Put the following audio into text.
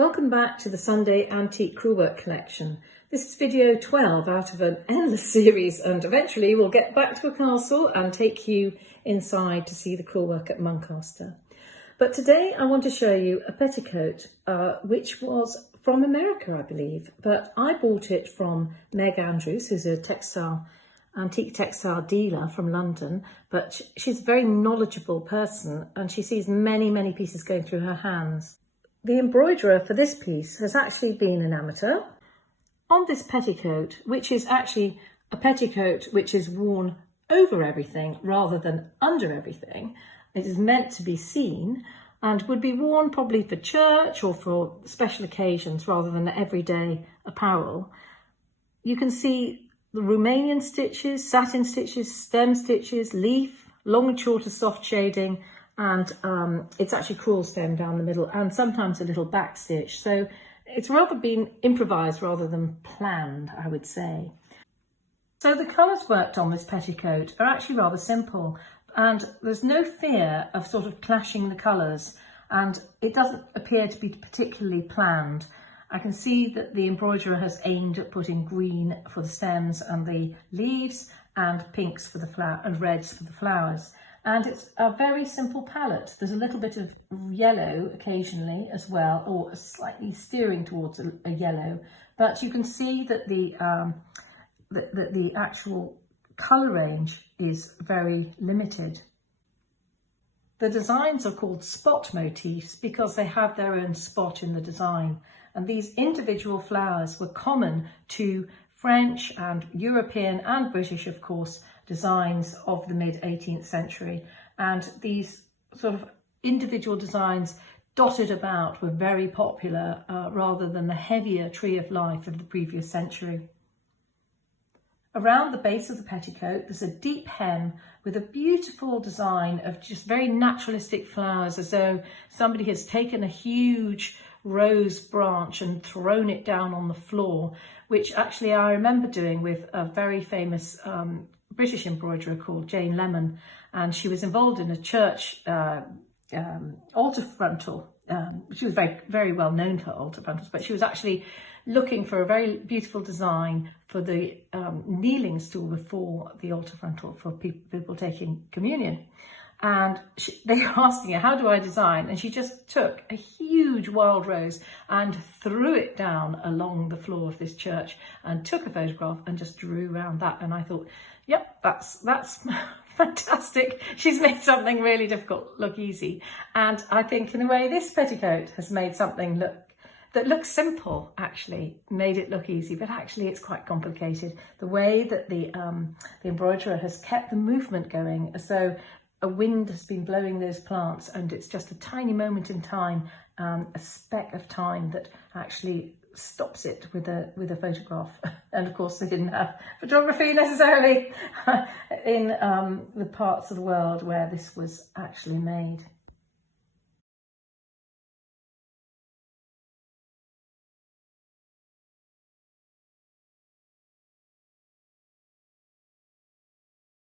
Welcome back to the Sunday Antique Crewel Work Collection. This is video 12 out of an endless series, and eventually we'll get back to a castle and take you inside to see the crewel work at Muncaster. But today I want to show you a petticoat which was from America, I believe, but I bought it from Meg Andrews, who's a antique textile dealer from London, but she's a very knowledgeable person and she sees many pieces going through her hands. The embroiderer for this piece has actually been an amateur. On this petticoat, which is actually a petticoat which is worn over everything rather than under everything, it is meant to be seen and would be worn probably for church or for special occasions rather than everyday apparel. You can see the Romanian stitches, satin stitches, stem stitches, leaf, long and short of soft shading, and it's actually crewel stem down the middle and sometimes a little back stitch. So it's rather been improvised rather than planned, I would say. So the colours worked on this petticoat are actually rather simple, and there's no fear of sort of clashing the colours, and it doesn't appear to be particularly planned. I can see that the embroiderer has aimed at putting green for the stems and the leaves, and pinks for the flower and reds for the flowers. And it's a very simple palette. There's a little bit of yellow occasionally as well, or slightly steering towards a yellow. But you can see that the actual colour range is very limited. The designs are called spot motifs because they have their own spot in the design. And these individual flowers were common to French and European and British, of course, designs of the mid-18th century. And these sort of individual designs dotted about were very popular rather than the heavier tree of life of the previous century. Around the base of the petticoat, there's a deep hem with a beautiful design of just very naturalistic flowers, as though somebody has taken a huge rose branch and thrown it down on the floor, which actually I remember doing with a very famous British embroiderer called Jane Lemon, and she was involved in a church altar frontal. She was very well known for altar frontals, but she was actually looking for a very beautiful design for the kneeling stool before the altar frontal for people taking communion. And they were asking her, how do I design? And she just took a huge wild rose and threw it down along the floor of this church and took a photograph and just drew around that. And I thought, yep, that's fantastic. She's made something really difficult look easy. And I think in a way this petticoat has made something that looks simple, actually, made it look easy, but actually it's quite complicated. The way that the embroiderer has kept the movement going, as though a wind has been blowing those plants and it's just a tiny moment in time, a speck of time that actually stops it with a photograph. And of course they didn't have photography necessarily in the parts of the world where this was actually made.